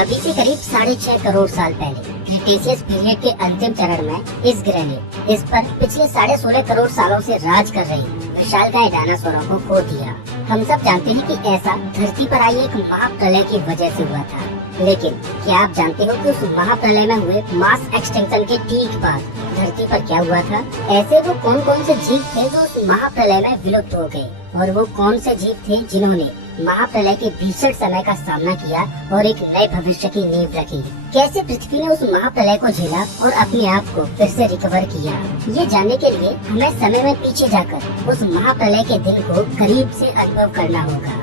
अभी से करीब 6.5 करोड़ साल पहले क्रिटेशियस पीरियड के अंतिम चरण में इस ग्रह ने इस पर पिछले 16.5 करोड़ सालों से राज कर रही विशालकाय डायनासोरों को खो दिया। हम सब जानते हैं कि ऐसा धरती पर आई एक महाप्रलय की वजह से हुआ था, लेकिन क्या आप जानते हो कि उस महाप्रलय में हुए मास एक्सटिंक्शन के ठीक बाद धरती पर क्या हुआ था? ऐसे वो कौन कौन से जीव थे जो उस महाप्रलय में विलुप्त हो गए, और वो कौन से जीव थे जिन्होंने महाप्रलय के भीषण समय का सामना किया और एक नए भविष्य की नींव रखी? कैसे पृथ्वी ने उस महाप्रलय को झेला और अपने आप को फिर से रिकवर किया? ये जानने के लिए हमें समय में पीछे जाकर उस महाप्रलय के दिन को करीब से अनुभव करना होगा।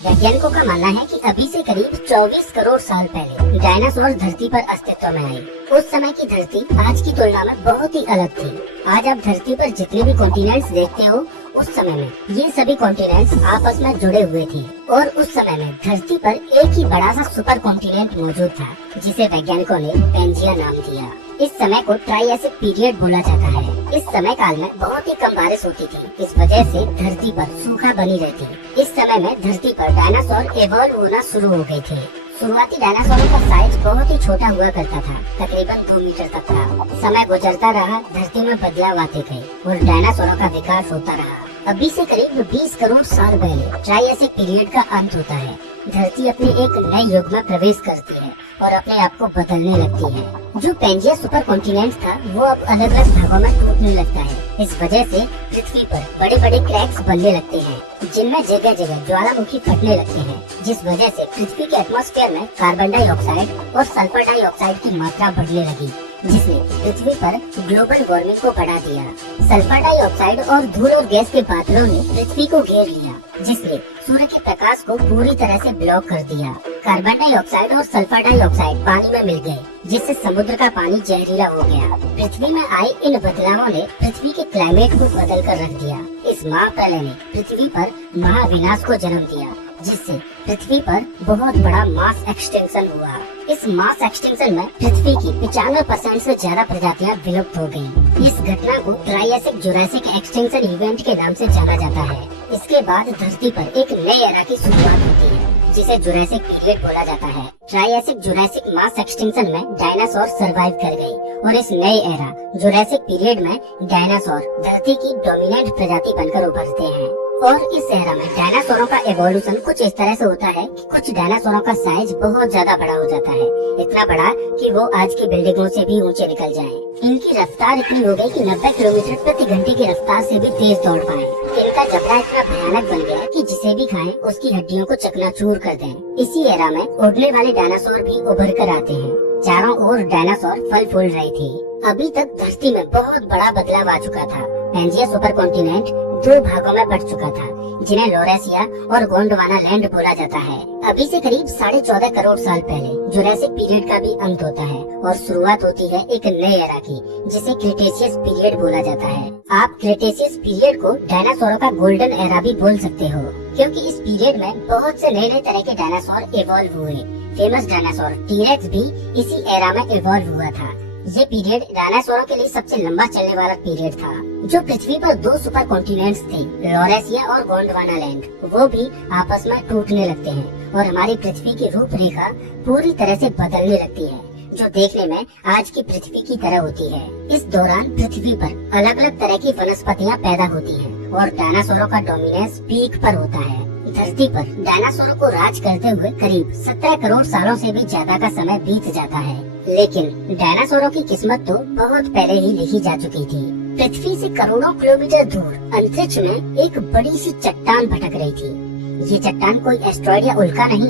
वैज्ञानिकों का मानना है कि अभी से करीब 24 करोड़ साल पहले डायनासोर धरती पर अस्तित्व में आए। उस समय की धरती आज की तुलना में बहुत ही अलग थी। आज आप धरती पर जितने भी कॉन्टिनेंट्स देखते हो, उस समय में ये सभी कॉन्टिनेंट्स आपस में जुड़े हुए थे, और उस समय में धरती पर एक ही बड़ा सा सुपर कॉन्टिनेंट मौजूद था, जिसे वैज्ञानिकों ने पेंजिया नाम दिया। इस समय को ट्राइएसिक पीरियड बोला जाता है। इस समय काल में बहुत ही कम बारिश होती थी, इस वजह से धरती पर सूखा बनी रहती। इस समय में धरती पर डायनासोर इवॉल्व होना शुरू हो गए थे। शुरुआती डायनासोरों का साइज बहुत ही छोटा हुआ करता था, तकरीबन 2 मीटर तक था। समय गुजरता रहा, धरती में बदलाव आते गए और डायनासोरों का विकास होता रहा। अभी से करीब 20 करोड़ साल पहले ट्राइएसिक पीरियड का अंत होता है। धरती अपने एक नए युग में प्रवेश करती है और अपने आप को बदलने लगती है। जो पेंजिया सुपर कॉन्टिनेंट था, वो अब अलग अलग भागों में टूटने लगता है। इस वजह से पृथ्वी पर बड़े बड़े क्रैक्स बनने लगते हैं, जिनमें जगह जगह ज्वालामुखी फटने लगते हैं, जिस वजह से पृथ्वी के एटमॉस्फेयर में कार्बन डाइऑक्साइड और सल्फर डाइऑक्साइड की मात्रा बढ़ने लगी, जिसने पृथ्वी पर ग्लोबल वार्मिंग को बढ़ा दिया। सल्फर डाइऑक्साइड और धूल और गैस के बादलों ने पृथ्वी को घेर लिया, जिसने सूर्य के प्रकाश को पूरी तरह से ब्लॉक कर दिया। कार्बन डाइऑक्साइड और सल्फर डाइऑक्साइड पानी में मिल गए, जिससे समुद्र का पानी जहरीला हो गया। पृथ्वी में आए इन बदलावों ने पृथ्वी के क्लाइमेट को बदल कर रख दिया। इस महाप्रलय ने पृथ्वी पर महाविनाश को जन्म दिया, जिससे पृथ्वी पर बहुत बड़ा मास एक्सटिंक्शन हुआ। इस मास एक्सटिंक्शन में पृथ्वी की 95% से ज्यादा प्रजातियां विलुप्त हो गयी। इस घटना को ट्राइएसिक जुरासिक एक्सटिंक्शन इवेंट के नाम से जाना जाता है। इसके बाद धरती पर एक नई एरा की शुरुआत होती है, जिसे जुरासिक पीरियड बोला जाता है। ट्राइएसिक जुरासिक मास एक्सटिंक्शन में डायनासोर सर्वाइव कर गई, और इस नए एरा जुरासिक पीरियड में डायनासोर धरती की डोमिनेंट प्रजाति बनकर उभरते हैं। और इस एरा में डायनासोरों का एवोल्यूशन कुछ इस तरह से होता है कि कुछ डायनासोरों का साइज बहुत ज्यादा बड़ा हो जाता है, इतना बड़ा कि वो आज की बिल्डिंगों से भी ऊंचे निकल जाएं। इनकी रफ्तार इतनी हो गई कि 90 किलोमीटर प्रति घंटे की रफ्तार से भी तेज दौड़ पाए। इनका जबड़ा इतना भयानक बन गया कि जिसे भी खाएं उसकी हड्डियों को चकनाचूर कर दें। इसी एरा में उड़ने वाले डायनासोर भी उभर कर आते हैं। चारों ओर डायनासोर फल फूल रहे थे। अभी तक धरती में बहुत बड़ा बदलाव आ चुका था। पेंजिया सुपर कॉन्टिनेंट 2 भागों में बढ़ चुका था, जिन्हें लोरेसिया और गोंडवाना लैंड बोला जाता है। अभी से करीब 14.5 करोड़ साल पहले जुरासिक पीरियड का भी अंत होता है और शुरुआत होती है एक नए एरा की, जिसे क्रिटेशियस पीरियड बोला जाता है। आप क्रिटेशियस पीरियड को डायनासोरों का गोल्डन एरा भी बोल सकते हो, क्योंकि इस पीरियड में बहुत से नए नए तरह के डायनासोर इवॉल्व हुए। फेमस डायनासोर टीरेक्स भी इसी एरा में इवॉल्व हुआ था। ये पीरियड डायनासोरों के लिए सबसे लंबा चलने वाला पीरियड था। जो पृथ्वी पर 2 सुपर कॉन्टिनेंट्स थे, लोरेसिया और गोंडवाना लैंड, वो भी आपस में टूटने लगते हैं और हमारी पृथ्वी की रूपरेखा पूरी तरह से बदलने लगती है, जो देखने में आज की पृथ्वी की तरह होती है। इस दौरान पृथ्वी पर अलग अलग तरह की वनस्पतियाँ पैदा होती हैं और डायनासोरों का डोमिनेंस पीक पर होता है। धरती पर डायनासोरों को राज करते हुए करीब 17 करोड़ सालों से भी ज्यादा का समय बीत जाता है, लेकिन डायनासोरों की किस्मत तो बहुत पहले ही लिखी जा चुकी थी। पृथ्वी से करोड़ों किलोमीटर दूर अंतरिक्ष में एक बड़ी सी चट्टान भटक रही थी। ये चट्टान कोई एस्ट्रॉइड या उल्का नहीं,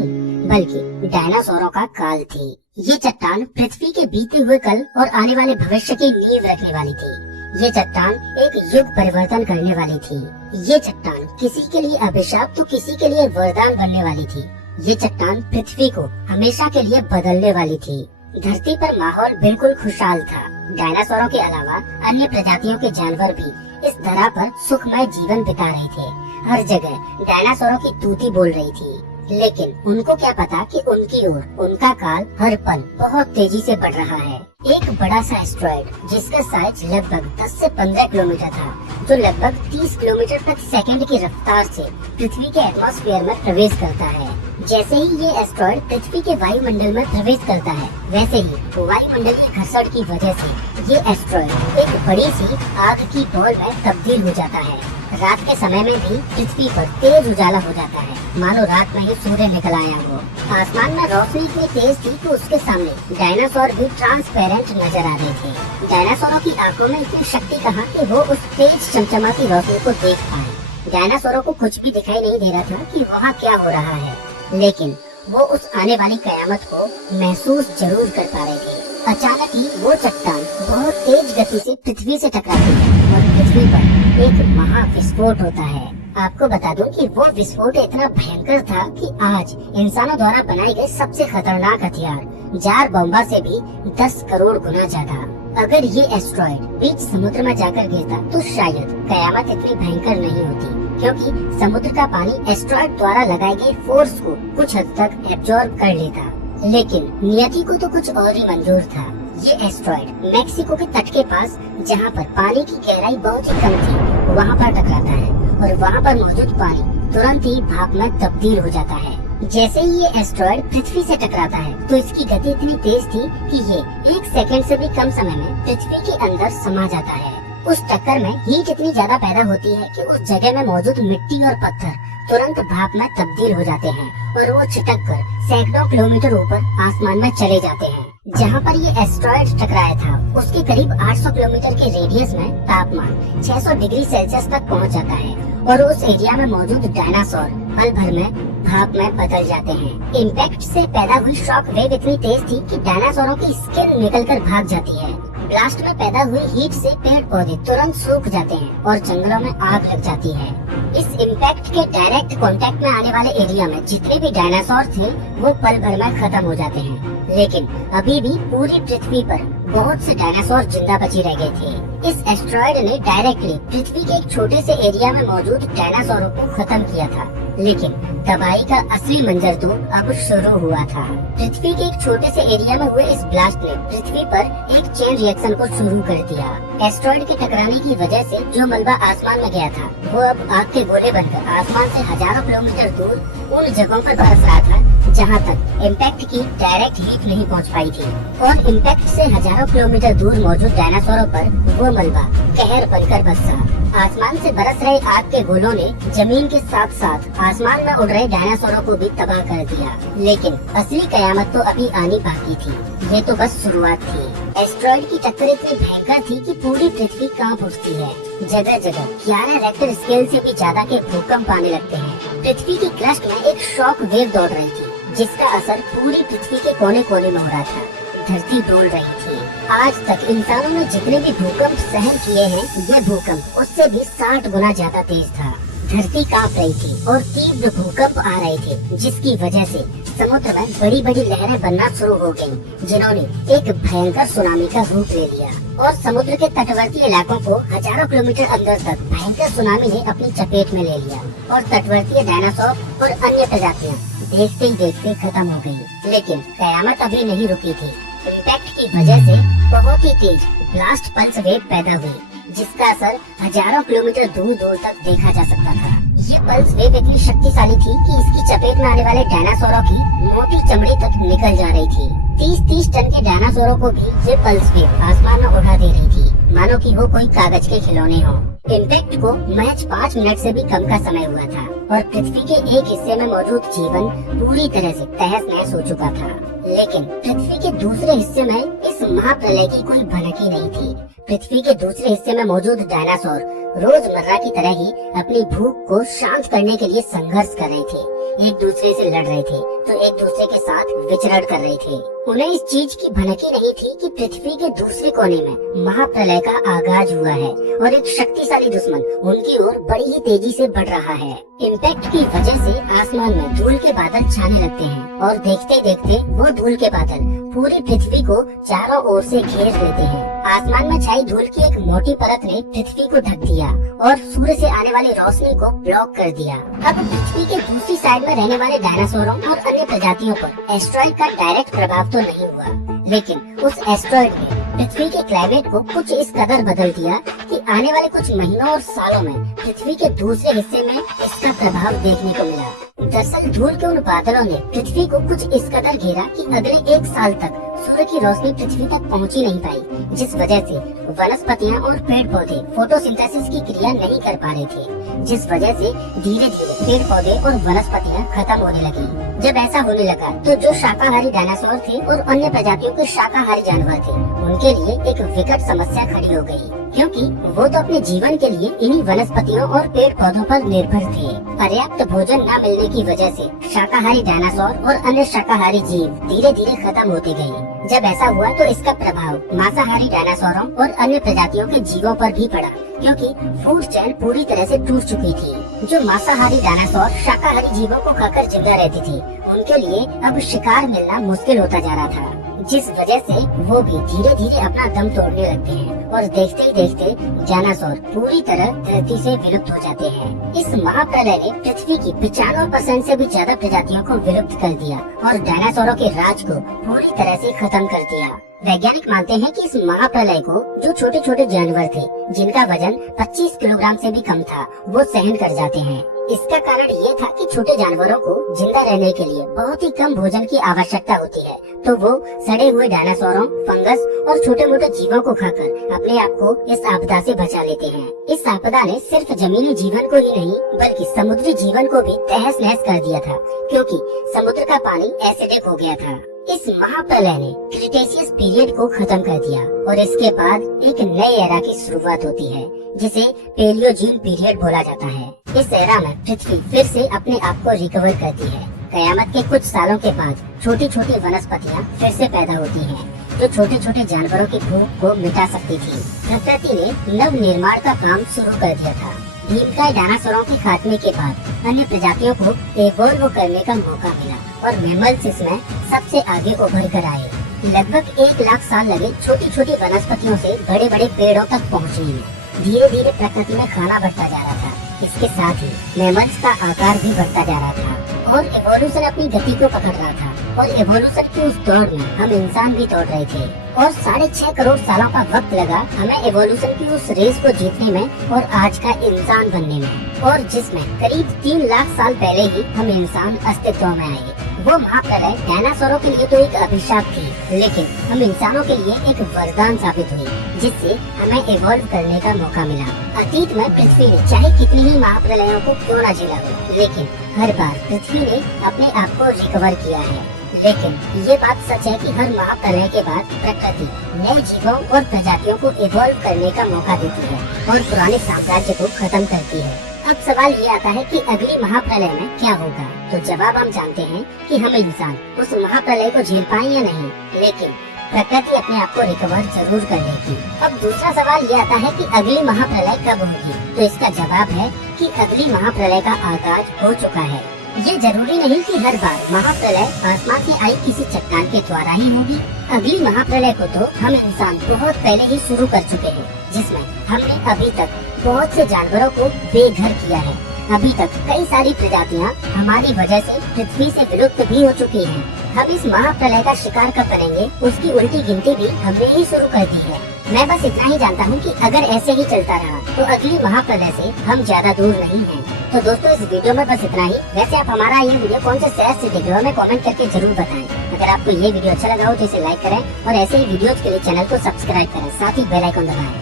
बल्कि डायनासोरों का काल थी। ये चट्टान पृथ्वी के बीते हुए कल और आने वाले भविष्य की नींव रखने वाली थी। ये चट्टान एक युग परिवर्तन करने वाली थी। ये चट्टान किसी के लिए अभिशाप तो किसी के लिए वरदान बनने वाली थी। ये चट्टान पृथ्वी को हमेशा के लिए बदलने वाली थी। धरती पर माहौल बिल्कुल खुशहाल था। डायनासोरों के अलावा अन्य प्रजातियों के जानवर भी इस धरा पर सुखमय जीवन बिता रहे थे। हर जगह डायनासोरों की तूती बोल रही थी, लेकिन उनको क्या पता कि उनकी ओर उनका काल हर पल बहुत तेजी से बढ़ रहा है। एक बड़ा सा एस्ट्रॉयड जिसका साइज लगभग 10 से 15 किलोमीटर था, जो लगभग 30 किलोमीटर प्रति सेकंड की रफ्तार से पृथ्वी के एटमॉस्फेयर में प्रवेश करता है। जैसे ही ये एस्ट्रॉयड पृथ्वी के वायुमंडल में प्रवेश करता है, वैसे ही वायुमंडलीय घर्षण की वजह से ये एस्ट्रॉयड एक बड़ी सी आग की बॉल में तब्दील हो जाता है। रात के समय में भी पृथ्वी पर तेज उजाला हो जाता है, मानो रात में ही सूर्य निकल आया हो। आसमान में रोशनी इतनी तेज थी कि उसके सामने डायनासोर भी ट्रांसपेरेंट नजर आ रहे थे। डायनासोरों की आंखों में इतनी शक्ति कहाँ कि वो उस तेज चमचमाती रोशनी को देख पाए। डायनासोरों को कुछ भी दिखाई नहीं दे रहा था कि वहाँ क्या हो रहा है, लेकिन वो उस आने वाली कयामत को महसूस जरूर कर पा रहे थे। अचानक ही वो चट्टान बहुत तेज गति से पृथ्वी से टकराती है और पृथ्वी पर एक महाविस्फोट होता है। आपको बता दूं कि वो विस्फोट इतना भयंकर था कि आज इंसानों द्वारा बनाए गए सबसे खतरनाक हथियार जार बम्बा से भी 10 करोड़ गुना ज्यादा। अगर ये एस्ट्रॉयड बीच समुद्र में जाकर गिरता तो शायद कयामत इतनी भयंकर नहीं होती, क्योंकि समुद्र का पानी एस्ट्रॉयड द्वारा लगाए गए फोर्स को कुछ हद तक एब्जॉर्ब कर लेता। लेकिन नियति को तो कुछ और ही मंजूर था। ये एस्ट्रॉयड मैक्सिको के तट के पास, जहाँ पर पानी की गहराई बहुत ही कम थी, वहाँ पर टकराता है और वहाँ पर मौजूद पानी तुरंत ही भाप में तब्दील हो जाता है। जैसे ही ये एस्ट्रॉयड पृथ्वी से टकराता है तो इसकी गति इतनी तेज थी कि ये 1 सेकंड से भी कम समय में पृथ्वी के अंदर समा जाता है। उस टक्कर में हीट इतनी ज्यादा पैदा होती है कि उस जगह में मौजूद मिट्टी और पत्थर तुरंत भाप में तब्दील हो जाते हैं और वो छिटक कर सैकड़ों किलोमीटर ऊपर आसमान में चले जाते हैं। जहाँ पर ये एस्ट्रॉयड टकराया था उसके करीब 800 किलोमीटर के रेडियस में तापमान 600 डिग्री सेल्सियस तक पहुँच जाता है और उस एरिया में मौजूद डायनासोर पल भर में भाप में बदल जाते हैं। इम्पैक्ट से पैदा हुई शॉक वेव इतनी तेज थी कि डायनासोरों की स्किन निकलकर भाग जाती है। ब्लास्ट में पैदा हुई हीट से पेड़ पौधे तुरंत सूख जाते हैं और जंगलों में आग लग जाती है। इस इम्पैक्ट के डायरेक्ट कांटेक्ट में आने वाले एरिया में जितने भी डायनासोर थे वो पल भर में खत्म हो जाते हैं, लेकिन अभी भी पूरी पृथ्वी पर बहुत से डायनासोर जिंदा बचे रह गए थे। इस एस्ट्रॉयड ने डायरेक्टली पृथ्वी के एक छोटे से एरिया में मौजूद डायनासोरों को खत्म किया था, लेकिन तबाही का असली मंजर तो अब शुरू हुआ था। पृथ्वी के एक छोटे से एरिया में हुए इस ब्लास्ट ने पृथ्वी पर एक चेन रिएक्शन को शुरू कर दिया। एस्ट्रॉयड के टकराने की वजह से जो मलबा आसमान में गया था वो अब आग के गोले बनकर आसमान से हजारों किलोमीटर दूर उन जगहों पर बरस रहा था जहाँ तक इम्पैक्ट की डायरेक्ट हीट नहीं पहुँच पाई थी, और इम्पैक्ट से हजारों किलोमीटर दूर मौजूद डायनासोरों पर वो मलबा कहर बनकर बरसा। आसमान से बरस रहे आग के गोलों ने जमीन के साथ साथ आसमान में उड़ रहे डायनासोरों को भी तबाह कर दिया, लेकिन असली कयामत तो अभी आनी बाकी थी। ये तो बस शुरुआत थी। एस्ट्रॉयड की टक्कर इतनी भयंकर थी कि पूरी पृथ्वी कांप उठती है। जगह जगह 11 रेक्टर स्केल से भी ज्यादा के भूकंप आने लगते हैं। पृथ्वी की क्रस्ट में एक शॉक वेव दौड़ रही थी, जिसका असर पूरी पृथ्वी के कोने कोने में हो रहा था। धरती डोल रही थी। आज तक इंसानों ने जितने भी भूकंप सहन किए हैं, ये भूकंप उससे भी 60 गुना ज्यादा तेज था। धरती कांप रही थी और तीव्र भूकंप आ रहे थे, जिसकी वजह से समुद्र में बड़ी बड़ी लहरें बनना शुरू हो गयी, जिन्होंने एक भयंकर सुनामी का रूप ले लिया और समुद्र के तटवर्ती इलाकों को हजारों किलोमीटर अंदर तक भयंकर सुनामी ने अपनी चपेट में ले लिया और तटवर्ती डायनासोर और अन्य प्रजातियां देखते ही देखते खत्म हो गयी। लेकिन कयामत अभी नहीं रुकी थी। इम्पैक्ट की वजह से बहुत ही तेज ब्लास्ट पल्स वेव पैदा हुई, जिसका असर हजारों किलोमीटर दूर दूर तक देखा जा सकता था। ये पल्स वेव इतनी शक्तिशाली थी कि इसकी चपेट में आने वाले डायनासोरों की मोटी चमड़ी तक निकल जा रही थी। 30-30 टन के डायनासोरों को भी ये पल्स वेव आसमान में उड़ा दे रही थी, मानो कि वो कोई कागज के खिलौने हो। इम्पैक्ट को महज 5 मिनट से भी कम का समय हुआ था और पृथ्वी के एक हिस्से में मौजूद जीवन पूरी तरह से तहस नहस हो चुका था। लेकिन पृथ्वी के दूसरे हिस्से में इस महाप्रलय की कोई भनक ही नहीं थी। पृथ्वी के दूसरे हिस्से में मौजूद डायनासोर रोजमर्रा की तरह ही अपनी भूख को शांत करने के लिए संघर्ष कर रहे थे। एक दूसरे से लड़ रहे थे तो एक दूसरे के साथ विचरण कर रहे थे। उन्हें इस चीज की भनक ही नहीं थी कि पृथ्वी के दूसरे कोने में महाप्रलय का आगाज हुआ है और एक शक्तिशाली दुश्मन उनकी ओर बड़ी ही तेजी से बढ़ रहा है। इम्पैक्ट की वजह से आसमान में धूल के बादल छाने लगते हैं और देखते देखते वो धूल के बादल पूरी पृथ्वी को चारों ओर से घेर लेते हैं। आसमान में छाई धूल की एक मोटी परत ने पृथ्वी को ढक दिया और सूर्य से आने वाली रोशनी को ब्लॉक कर दिया। अब पृथ्वी के दूसरी साइड में रहने वाले डायनासोरों और अन्य प्रजातियों पर एस्ट्रॉयड का डायरेक्ट प्रभाव तो नहीं हुआ, लेकिन उस एस्ट्रॉइड ने पृथ्वी के क्लाइमेट को कुछ इस कदर बदल दिया कि आने वाले कुछ महीनों और सालों में पृथ्वी के दूसरे हिस्से में इसका प्रभाव देखने को मिला। दरअसल धूल के उन बादलों ने पृथ्वी को कुछ इस कदर घेरा कि अगले 1 साल तक सूर्य की रोशनी पृथ्वी तक पहुंच ही नहीं पाई, जिस वजह से वनस्पतियां और पेड़ पौधे फोटोसिंथेसिस की क्रिया नहीं कर पा रहे थे, जिस वजह से धीरे धीरे पेड़ पौधे और वनस्पतियां खत्म होने लगी। जब ऐसा होने लगा तो जो शाकाहारी डायनासोर थे और अन्य प्रजातियों के शाकाहारी जानवर थे, उनके लिए एक विकट समस्या खड़ी हो गई, क्योंकि वो तो अपने जीवन के लिए इन्हीं वनस्पतियों और पेड़ पौधों पर निर्भर थे। पर्याप्त भोजन न मिलने की वजह से शाकाहारी डायनासोर और अन्य शाकाहारी जीव धीरे धीरे खत्म होते गए। जब ऐसा हुआ तो इसका प्रभाव मांसाहारी डायनासोरों और अन्य प्रजातियों के जीवों पर भी पड़ा, क्योंकि फूड चेन पूरी तरह से टूट चुकी थी। जो मांसाहारी डायनासोर शाकाहारी जीवों को खाकर जिंदा रहती थी, उनके लिए अब शिकार मिलना मुश्किल होता जा रहा था, जिस वजह से वो भी धीरे धीरे अपना दम तोड़ने लगते हैं और देखते ही देखते डायनासोर पूरी तरह धरती से विलुप्त हो जाते हैं। इस महाप्रलय ने पृथ्वी की 95% से भी ज्यादा प्रजातियों को विलुप्त कर दिया और डायनासोरों के राज को पूरी तरह से खत्म कर दिया। वैज्ञानिक मानते हैं कि इस महाप्रलय को जो छोटे छोटे जानवर थे, जिनका वजन 25 किलोग्राम से भी कम था, वो सहन कर जाते हैं। इसका कारण ये था कि छोटे जानवरों को जिंदा रहने के लिए बहुत ही कम भोजन की आवश्यकता होती है, तो वो सड़े हुए डायनासोरों, फंगस और छोटे मोटे जीवों को खाकर अपने आप को इस आपदा से बचा लेते हैं। इस आपदा ने सिर्फ जमीनी जीवन को ही नहीं बल्कि समुद्री जीवन को भी तहस नहस कर दिया था, क्योंकि समुद्र का पानी एसिडिक हो गया था। इस महाप्रलय ने क्रिटेशियस पीरियड को खत्म कर दिया और इसके बाद एक नए एरा की शुरुआत होती है, जिसे पेलियोजीन पीरियड बोला जाता है। इस एरा में पृथ्वी फिर से अपने आप को रिकवर करती है। कयामत के कुछ सालों के बाद छोटी छोटी वनस्पतियाँ फिर से पैदा होती हैं, जो छोटे छोटे जानवरों की भूख को मिटा सकती थी। प्रकृति ने नव निर्माण का काम शुरू कर दिया था। भीमकाय डायनासोरों के खात्मे के बाद अन्य प्रजातियों को इवॉल्व करने का मौका मिला और मैमल्स इसमें सबसे आगे उभर कर आए। लगभग 1 लाख साल लगे छोटी छोटी वनस्पतियों से बड़े बड़े पेड़ों तक पहुँचने में। धीरे धीरे प्रकृति में खाना बढ़ता जा रहा था, इसके साथ ही मैमल्स का आकार भी बढ़ता जा रहा था और इवोल्यूशन अपनी गति को पकड़ रहा था। और इवोल्यूशन की उस दौड़ में हम इंसान भी दौड़ रहे थे और 6.5 करोड़ सालों का वक्त लगा हमें इवोल्यूशन की उस रेस को जीतने में और आज का इंसान बनने में, और जिसमें करीब 3 लाख साल पहले ही हम इंसान अस्तित्व में आए। वो महाप्रलय डायनासोरों के लिए तो एक अभिशाप थी, लेकिन हम इंसानों के लिए एक वरदान साबित हुई, जिससे हमें इवॉल्व करने का मौका मिला। अतीत में पृथ्वी ने चाहे कितनी ही महाप्रलयों को क्यों न झेला हो, लेकिन हर बार पृथ्वी ने अपने आप को रिकवर किया है। लेकिन ये बात सच है कि हर महाप्रलय के बाद प्रकृति नए जीवों और प्रजातियों को इवॉल्व करने का मौका देती है और पुराने साम्राज्य को खत्म करती है। अब सवाल ये आता है कि अगली महाप्रलय में क्या होगा। तो जवाब हम जानते हैं कि हम इंसान उस महाप्रलय को झेल पाए या नहीं, लेकिन प्रकृति अपने आप को रिकवर जरूर कर लेगी। अब दूसरा सवाल ये आता है कि अगली महाप्रलय कब होगी। तो इसका जवाब है कि अगली महाप्रलय का आगाज हो चुका है। ये जरूरी नहीं कि हर बार महाप्रलय आसमान से आई किसी चट्टान के द्वारा ही होगी। अगली महाप्रलय को तो हम इंसान बहुत पहले ही शुरू कर चुके हैं, जिसमें हमने अभी तक बहुत से जानवरों को बेघर किया है। अभी तक कई सारी प्रजातियां हमारी वजह से पृथ्वी से विलुप्त भी हो चुकी हैं। हम इस महाप्रलय का शिकार कब बनेंगे, उसकी उल्टी गिनती भी हमने ही शुरू कर दी है। मैं बस इतना ही जानता हूँ कि अगर ऐसे ही चलता रहा तो अगली महाप्रलय से हम ज्यादा दूर नहीं हैं। तो दोस्तों इस वीडियो में बस इतना ही। वैसे आप हमारा ये वीडियो कौन से शहर से देख रहे हो, हमें कमेंट करके जरूर बताएं। अगर आपको ये वीडियो अच्छा लगा हो तो इसे लाइक करें और ऐसे ही वीडियोज के लिए चैनल को सब्सक्राइब करें, साथ ही बेल आइकन दबाएं।